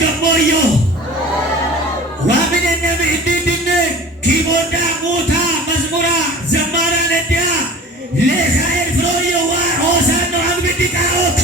ገሞዮ ዋብነነ ብእድድነ ኪቦርዳ ሙታ መዝሙራ ዘማራ ነዲያ ለሻይል ፍሮዮ ዋ ሆሳኖ አግብድቃኦኮ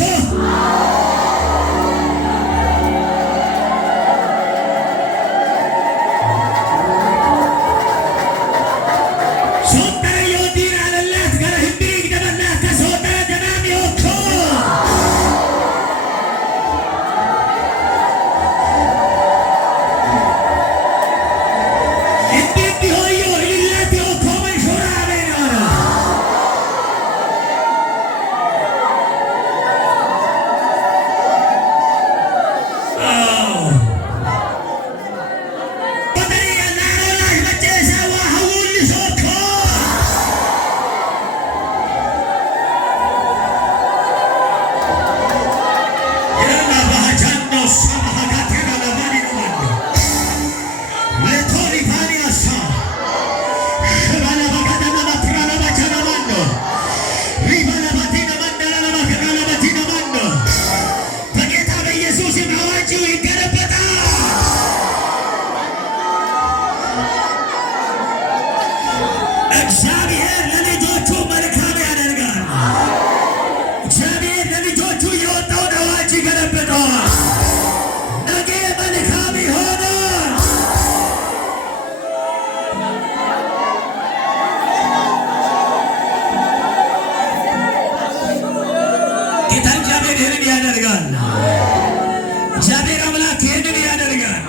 እግዚአብሔር አምላክ ይህንን ያደርጋል።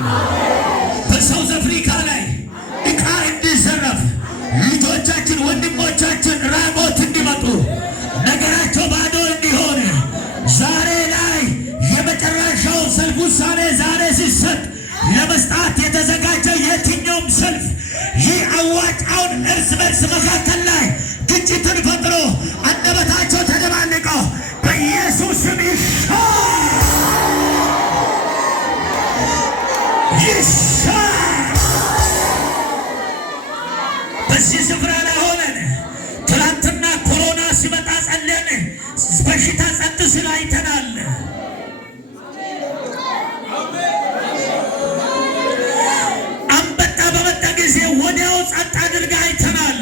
በሳውዝ አፍሪካ ላይ ዕቃ እንዲዘረፍ ልጆቻችን ወንድሞቻችን ራቆት እንዲመጡ ነገራቸው ባዶ እንዲሆን ዛሬ ላይ የመጨረሻው ሰልፍ ውሳኔ ዛሬ ሲሰጥ ለመስጣት የተዘጋጀ የትኛውም ሰልፍ ይህ አዋጫውን እርስ በርስ መካከል ላይ ግጭትን ፈጥሮ አንደበታቸው ተደባልቀው በኢየሱስ ስም በዚህ ስፍራ ላይ ሆነን ትናንትና ኮሮና ሲመጣ ጸልየን በሽታ ጸጥ ሲል አይተናል። አንበጣ በመጣ ጊዜ ወዲያው ጸጥ አድርጋ አይተናል።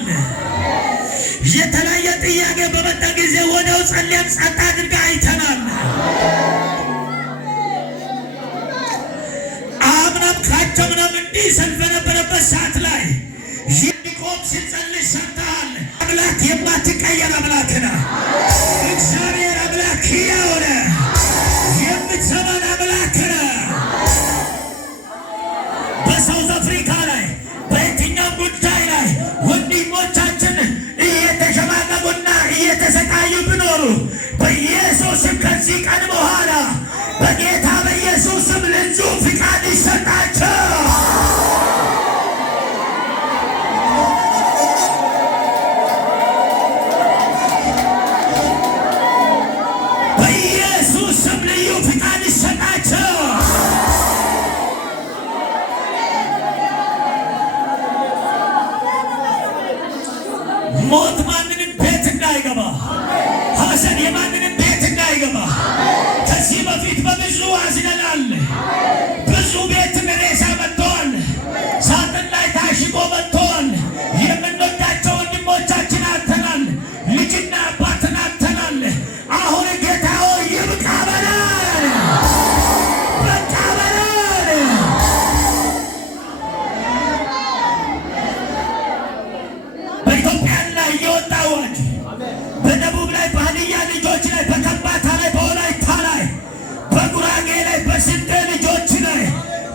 የተለያየ ጥያቄ በመጣ ጊዜ ወዲያው ጸልየን ጸጥ አድርጋ አይተናል። ካቸምናም እንዲህ ሰልፍ በነበረበት ሰዓት ላይ የሚቆም ሲጸልይ ሰጥተሃል። አምላክ የማትቀየር አምላክ ነህ። እግዚአብሔር አምላክ ሕያው ነህ። የምትሰማን አምላክ ነህ። በሳውዝ አፍሪካ ላይ በየትኛውም ጉዳይ ላይ ወንድሞቻችን እየተሸማቀቁና እየተሰቃዩ ቢኖሩ በኢየሱስም ከዚህ ቀን በኋላ በጌታ በኢየሱስም ልጁ ፍቃድ ይሰጣቸው። በኢየሱስም ልዩ ፍቃድ ይሰጣቸው። ሞት ማንንም ቤት እንዳይገባ፣ ሐዘን የማንንም ቤት እንዳይገባ ከዚህ በፊት በብዙ አዝነናል። ብዙ ቤት ሬሳ መጥተዋል። ሳጥን ላይ ታሽጎ መጥተዋል። የምንወዳቸው ወንድሞቻችን አጥተናል። ልጅና አባትን አጥተናል። አሁን ጌታ ሆይ ይብቃ በለን፣ በቃ በለን። በኢትዮጵያ ላይ እየወጣ አዋጅ በደቡብ ላይ በሀዲያ ልጆች ላይ በከምባታ ላይ በወላይታ ላይ በጉራጌ ላይ በስልጤ ልጆች ላይ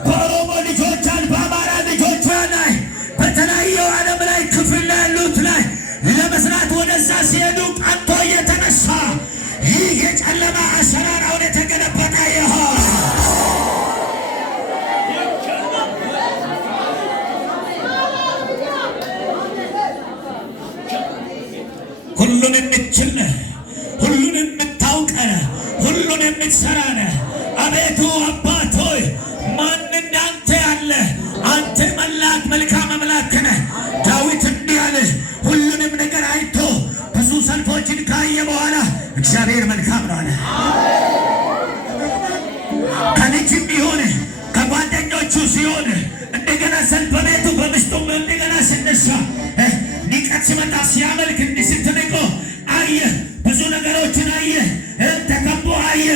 በኦሮሞ ልጆች ላይ በአማራ ልጆች ላይ በተለያየው ዓለም ላይ ክፍል ያሉት ላይ ለመስራት ወደዛ ሲሄዱ ቀንቶ እየተነሳ ይህ የጨለማ አሰራር አሁን የተገለበጠ ይሆን። ሁሉን የምትችል ነህ፣ ሁሉን የምታውቅ ነህ፣ ሁሉን የምትሰራ ነህ። አቤቱ አባት ሆይ ማን እንዳንተ ያለ? አንተ መላክ መልካም አምላክ ነህ። ዳዊት እንዲህ አለ፣ ሁሉንም ነገር አይቶ ብዙ ሰልፎችን ካየ በኋላ እግዚአብሔር መልካም ነው አለ። ከልጅም ቢሆን ሲሆን እንደገና ሰልፍ በቤቱ በምስቱም እንደገና ሲነሳ ንቀት ሲመጣ ሲያመልክ እንዲህ ስትንቆ አየ። ብዙ ነገሮችን አየ። ተከቦ አየ።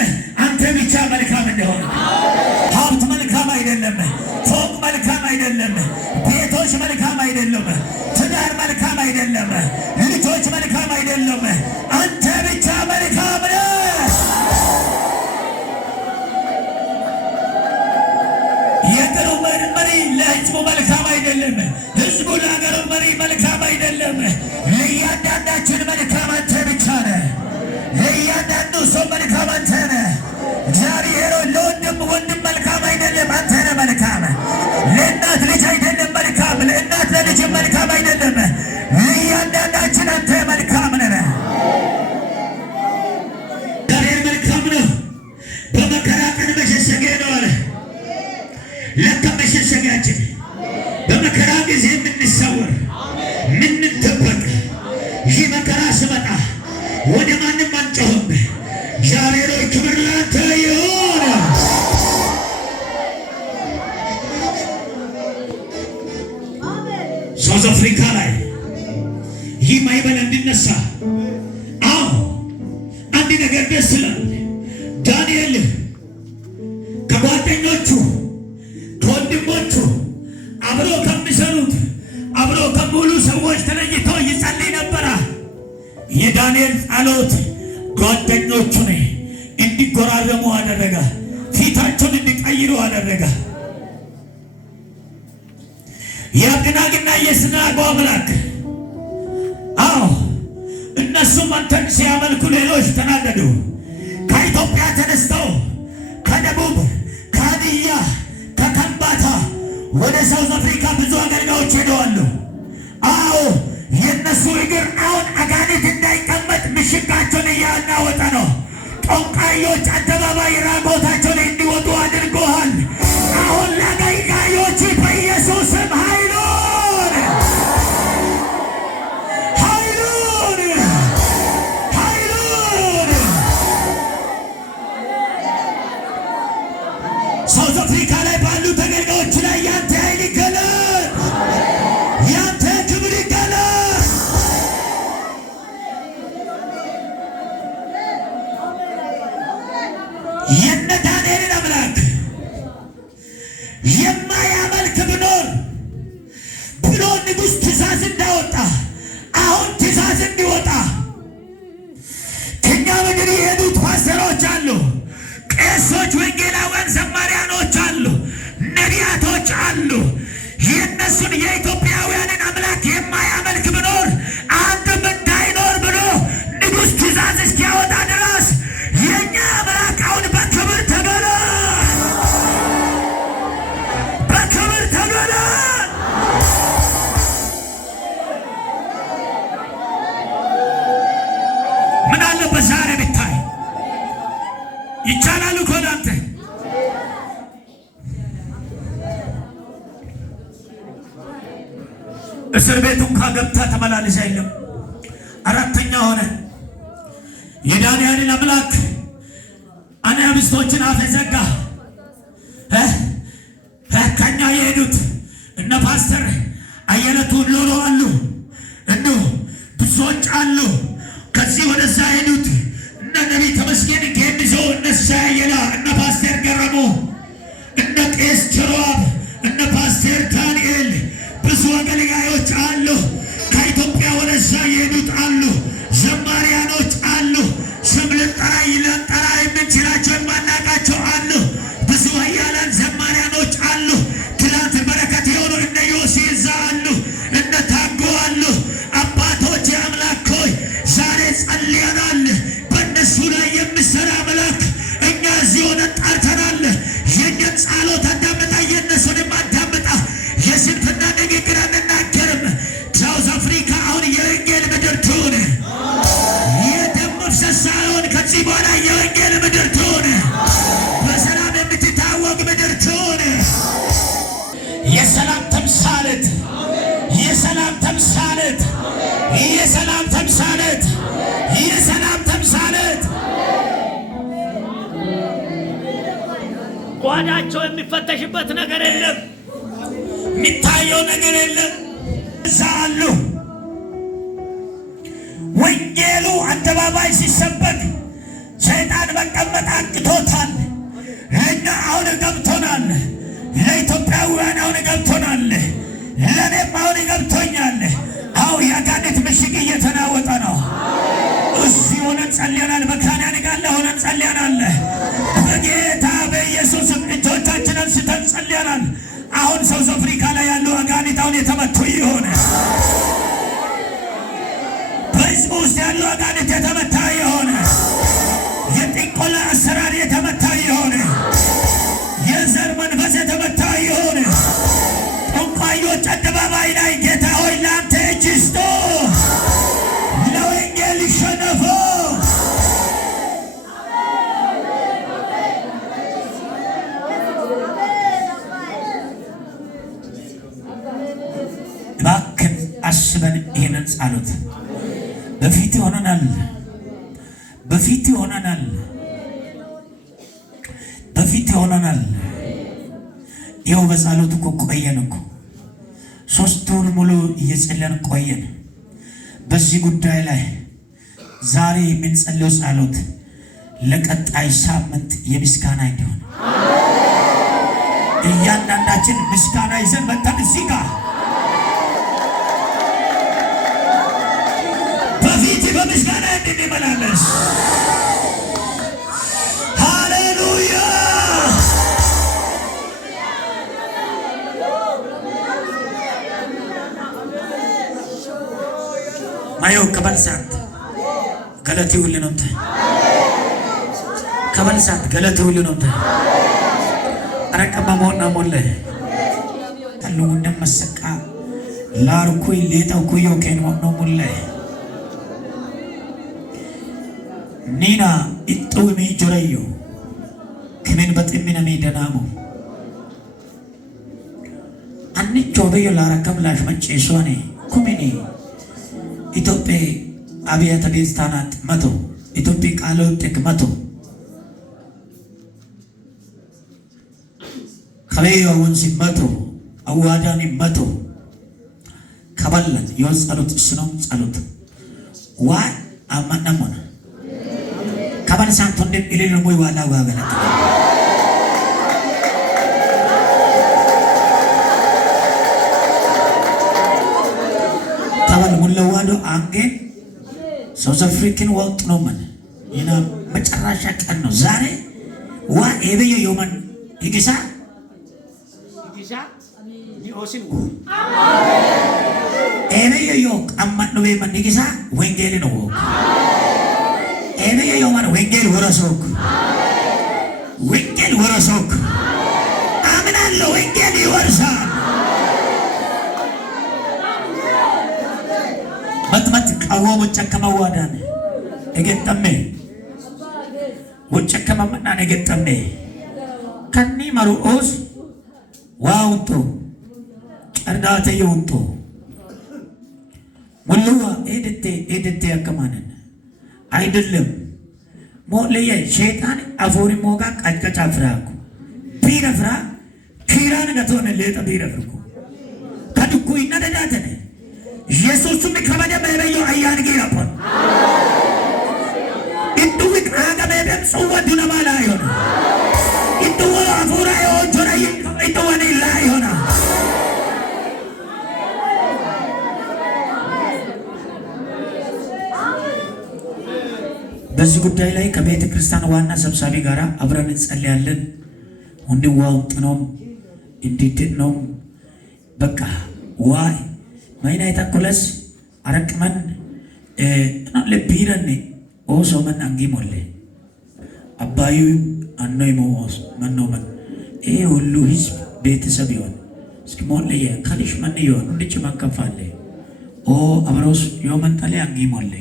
አንተ ብቻ መልካም እንደሆነ ሀብት መልካም አይደለም። ፎቅ መልካም አይደለም። ቤቶች መልካም አይደለም። ትዳር መልካም አይደለም። ልጆች መልካም አይደለም። አንተ ብቻ መልካም ነህ። የጥሩ መሪ ለህዝቡ መልካም አይደለም። ህዝቡ ለሀገሩ መሪ መልካም አይደለም። ለእያንዳንዳችን መልካም አንተ ብቻ ነህ። ለእያንዳንዱ ሰው መልካም አንተ ነህ። እግዚአብሔር ለወንድም ወንድም መልካም አይደለም። አንተ ነህ መልካም። ለእናት ልጅ አይደለም መልካም። ለእናት ለልጅ መልካም አይደለም። ለእያንዳንዳችን አንተ መልካም ነህ። እግዚአብሔር መልካም ነው። በመከራ ቀን መሸሸጊያ ነው አለ። ለካ መሸሸጊያችን በመከራ ጊዜ የምንሰወር ምንደበቅ፣ ይህ መከራ ስመጣ ወደ ማንም አንጮህም። እግዚአብሔር ክብር ላንተ ይሁን። ሳውዝ አፍሪካ ላይ ይህ ማይበል እንዲነሳ አንድ ነገር ደስ ይላል። ዳንኤል ከጓደኞቹ ከወንድሞቹ አብሮ ከሚሰሩት አብሮ ከሙሉ ሰዎች ተለይቶ ይጸልይ ነበረ። የዳንኤል ጸሎት ጓደኞቹን እንዲጎራረሙ አደረገ። ፊታቸውን እንዲቀይሩ አደረገ። የአብደናጎና የሲድራቅ አምላክ እነሱም አንተን ሲያመልኩ ሌሎች ተናደዱ። ከኢትዮጵያ ተነስተው ከደቡብ ከሀዲያ ከከምባታ ወደ ሳውዝ አፍሪካ ብዙ አገልጋዮች ሄደዋል። የእነሱ እግር አሁን አጋንንት እንዳይቀመጥ ምሽጋቸውን እያናወጠ ነው። ጠንቋዮች አደባባይ ራቆታቸውን እንዲወጡ አድርጎሃል። አሁን ለአገልጋዮች በኢየሱስ ስም ሳውዝ አፍሪካ ላይ ባሉ ተገልጋዮች ላይ ያንተ ኃይል ይገለጥ፣ ያንተ ክብር ይገለጥ። የነ ዳንኤልን አምላክ የማያመልክ ብኖር ብሎ ንጉሥ ትእዛዝ እንዳወጣ አሁን ትእዛዝ እንዲወጣ ከኛ ምድር የሄዱት ፓስተሮች አሉ፣ ቄሶች፣ ወንጌላውያን፣ ዘማሪያኖች አሉ፣ ነቢያቶች አሉ። የእነሱን የኢትዮጵያውያንን አምላክ የማያመልክ ብኖር አንድም እንዳይኖር ብሎ ንጉሥ ትእዛዝ እስኪያወጣ ድረስ የእኛ አምላክ አሁን በክብር ተገለጥ፣ በክብር ተገለጥ። ምን አለበት ዛሬ ብታይ ይቻላል እኮ ላንተ። እስር ቤቱን ካገብታ ተመላለስ የለም። አራተኛ ሆነ። የዳንኤልን አምላክ አናብስቶችን አፍ ዘጋ። ከኛ የሄዱት እነ ፓስተር አየለቱ ሎሎ አሉ፣ እንዲሁ ብዙዎች አሉ። ከዚህ ወደዛ ሄዱት እነ ነቢይ ተመስገን ጌምዞ፣ እነ ሳያየላ፣ እነ ፓስተር ገረሙ፣ እነ ቄስ ቸሯብ፣ እነ ፓስተር ዳንኤል ብዙ አገልጋዮች አሉ። ከኢትዮጵያ ወደዛ የሄዱት አሉ። ዘማሪያኖች አሉ። ስም ልንጠራ የምንችላቸው የማናቃቸው አሉ። ብዙ ኃያላን ዘማሪያኖች አሉ። ትላንት በረከት የሆኑ እነ ዮሴ እዛ አሉ፣ እነ ታጎ አሉ። አባቶች አምላክ ሆይ ዛሬ ጸልየናል። በእነሱ ላይ የምሰራ አምላክ እኛ እዚህ ሆነን ጠርተናል። የእኛን ጸሎት አዳምጣ፣ የእነሱንም አዳምጣ። የስንፍና ንግግር አንናገርም። ሳውዝ አፍሪካ አሁን የወንጌል ምድር ትሁን። የደም መፍሰስ ሳይሆን ከዚህ በኋላ የወንጌል ምድር ትሁን። በሰላም የምትታወቅ ምድር ትሁን። የሰላም ተምሳሌት፣ የሰላም ተምሳሌት፣ የሰላም ተምሳሌት፣ የሰላም ተምሳሌት ጓዳቸው የሚፈተሽበት ነገር የለም። የሚታየው ነገር የለም። እዛ አሉ። ወንጌሉ አደባባይ ሲሰበክ ሰይጣን መቀመጥ አቅቶታል። ለእኛ አሁን ገብቶናል። ለኢትዮጵያውያን አሁን ገብቶናል። ለእኔም አሁን ገብቶኛል። አሁን የአጋንንት ምሽግ እየተናወጠ ነው። እዚህ ሆነን ጸልየናል። በካህናት ጋር ሆነን ጸልየናል። በጌታ በኢየሱስም እጆቻችንን አንስተን ጸልየናል። አሁን ሳውዝ አፍሪካ ላይ ያሉ አጋንንት አሁን የተመቱ ይሆነ። በሕዝቡ ውስጥ ያሉ አጋንንት የተመታ ይሆነ። የጥንቆላ አሰራር የተመታ ይሆነ። የዘር መንፈስ የተመታ ይሆነ። ጠንቋዮች አደባባይ ላይ ጌታ ሆይ ለአንተ እጅ ስጡ፣ ለወንጌል ይሸነፉ። እባክን አስበን ይህንን ጸሎት በፊት ሆነናል። በፊት ሆነናል። በፊት ሆነናል። ይኸው በጸሎት እኮ ቆየን እኮ 3 ወር ሙሉ እየጸለየን ቆየን። በዚህ ጉዳይ ላይ ዛሬ የምንጸልየው ጸሎት ለቀጣይ ሳምንት የምስጋና እንዲሆን እያንዳንዳችን ምስጋና ይዘን መጣን እዚህ ጋር በፊት በምስጋና እንድንመላለስ። ሃሌሉያ። ማዮ ከበልሳት ገለቴ ሁሉ ነው። ከበልሳት ገለቴ ሁሉ ነው። አረቀማ ሞና ሞለ አሉ እንደመሰቃ ላርኩይ ሌጣው ኩዮ ከን ነው ሞለ ኒና ኢጥው ሚጆረዮ ከመን በጥሚና ሚደናሙ አንቾ በዮ ላረከም ላሽ መጨሶኔ ኩሚኒ ኢትዮጵያ አብያተ ክርስቲያናት 100 ኢትዮጵያ ቃለ ወጥክ 100 ከበዮ ወንሲ 100 አዋዳኒ 100 ከበለን የጸሎት ስኖም ጸሎት ዋ አማናሞና ከበል ሳንቶ እንደ ኢሌሎ ሞይ ዋላ ዋገለ ከበል ሙለዋዶ አንጌ ሳውዝ አፍሪካን ወጥ ነው ማለት ይና መጨረሻ ቀን ነው ዛሬ ዋ ኤበየ የማን ይገሳ ኒኦሲን ኤበየ ዮክ አማን ነው የማን ይገሳ ወንጌል ነው ኤበየ የማን ወንጌል ወረሶክ ወንጌል ወረሶክ አምናለሁ ወንጌል ይወርሳል። መጥመጥ ቀወሙ ጨከመዋዳን እገጠመ ወጨከመና እገጠመ ከኒ ማሩኦስ ዋውቶ ጨርዳተ ይውቶ ሙሉዋ ኤድቴ ያከማነን አይደለም ሞለየ ሸይጣን አፎሪ ሞጋ ቀጨጫ ፍራኩ ቢረፍራ ኪራን ገቶነ ለተ ቢረፍኩ ከድኩ ይነደዳተነ ኢየሱስ ከበደ በበዮ አያን ጌራፖን እንዱክ አገበደም ጾወዱ ነማላ ይሆና እንዱወ አፎራ ይወጆራ እንዱወኔ ላይ ይሆና በዚህ ጉዳይ ላይ ከቤተ ክርስቲያን ዋና ሰብሳቢ ጋራ አብረን እንጸልያለን። ወንድዋው ጥኖም እንዲድን ነው በቃ ዋይ ማይና ይታኮለስ አረቅመን ለቢረን ኦሶ መን አንጊሞለ አባዩ አኖይ ሞስ መኖመን ይሄ ሁሉ ህዝብ ቤተሰብ ይሆን እስኪ ሞለየ ካሊሽ ማን ይሆን እንድጭ ማከፋለ ኦ አብሮስ የመንጠለ አንጊሞለ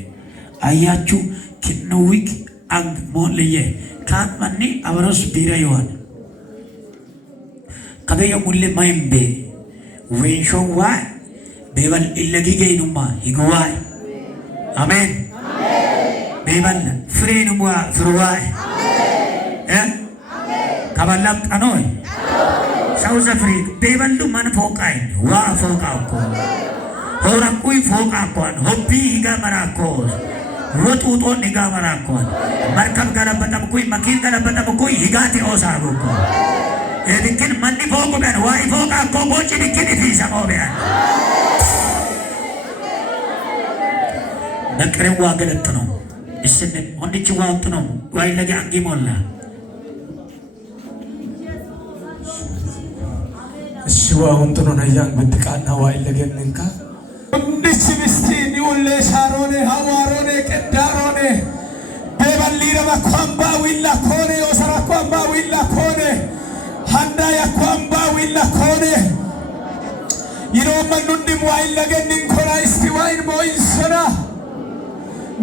አያችሁ ክንዊክ አንግ ሞለየ ካትማኒ አብሮስ ቢራ ይሆን ከበየ ሙለ ማይምቤ ወይሾዋ ቤበል ኢለጊጌኑማ ይግዋይ አሜን ቤበል ፍሬኑማ ፍሩዋይ kabalam kanoy South Africa debaldu man fokai wa foka ko hora kui foka kon hobbi higa marakos rotu to niga marakon markab galabatam kui makin galabatam kui higati osago ko edikin manni fogo ben wa foka ko bochi dikin ifisa ko ben nakre wa galatno isne onni chuwa utno wa ilagi angi molla ሽዋ ወንጥኖ ነያን በትቃና ዋይ ለገነንካ እንድች ምስኪን ይውለ ሻሮኔ ሐዋሮኔ ቀዳሮኔ በበሊረ በኳምባ ዊላ ኮኔ ወሰራ ኳምባ ዊላ ኮኔ ሃንዳ ያኳምባ ዊላ ኮኔ ይሮመኑንዲም ዋይ ለገነን ኮራ እስቲ ዋይ ሞይሰራ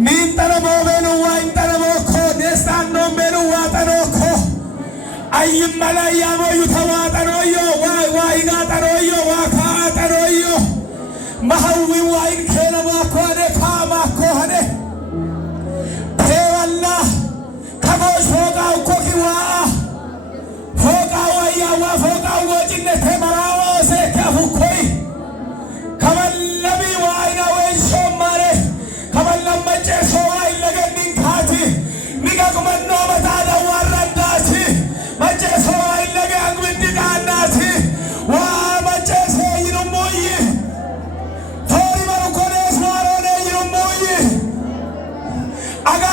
ኒንጠረሞ በሉ ዋይ ጠረሞ ኮ ደስታኖ በሉ ዋጠኖኮ አይም መላያሞ ይተዋጠኖዮ ዋይ ዋይ ጋጠኖዮ ዋካ ጠኖዮ ማህዊ ዋይን ከነማ ኮነ ካማ ኮነ ተወላ ከቦሽ ፎቃው ኮኪዋ ፎቃው ያዋ ፎቃው ወጭነት ተመራው ሰከፉ ኮይ ከመለቢ ዋይና ወይሶ ማረ ከመለመጨ ሶዋይ ለገድን ካቲ ንጋቁመኖ መታዳ ዋራዳቲ Macheso ilage angwindi kanati wa macheso yirumuyi Tori marukone swarone yirumuyi Aga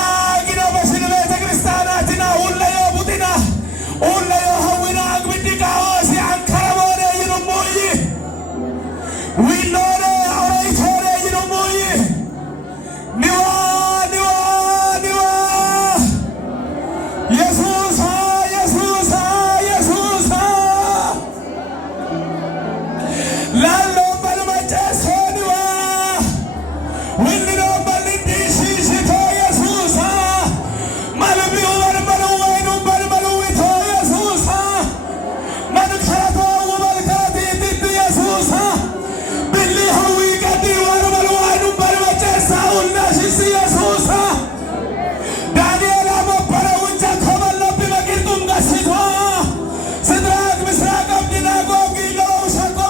gino basine te kristana tina ullayo butina ullayo hawina angwindi kaosi ankaramone yirumuyi Winone auraitore yirumuyi Niwa Jesus Lalo balmache soniwa Windino balindi shishito Yesusa Malubi ubarbalu wainu balbalu ito Yesusa Manukarato ubalkarati didi Yesusa Billi hawi kati warbalu wainu balmache saunna shisi Yesusa Daniela mopara unja koballobi magirtum gasito Sidrak misrak abdinago gilo usako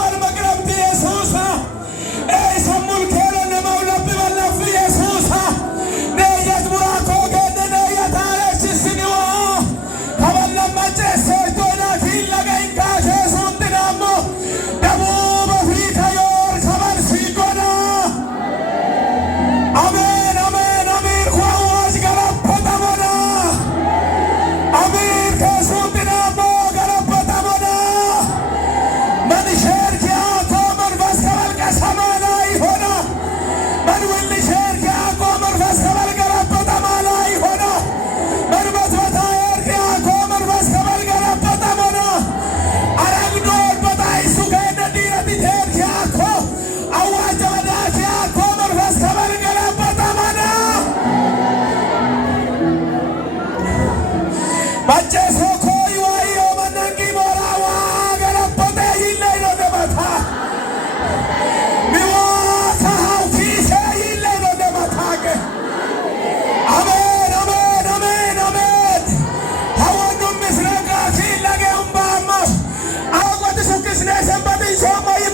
Somebody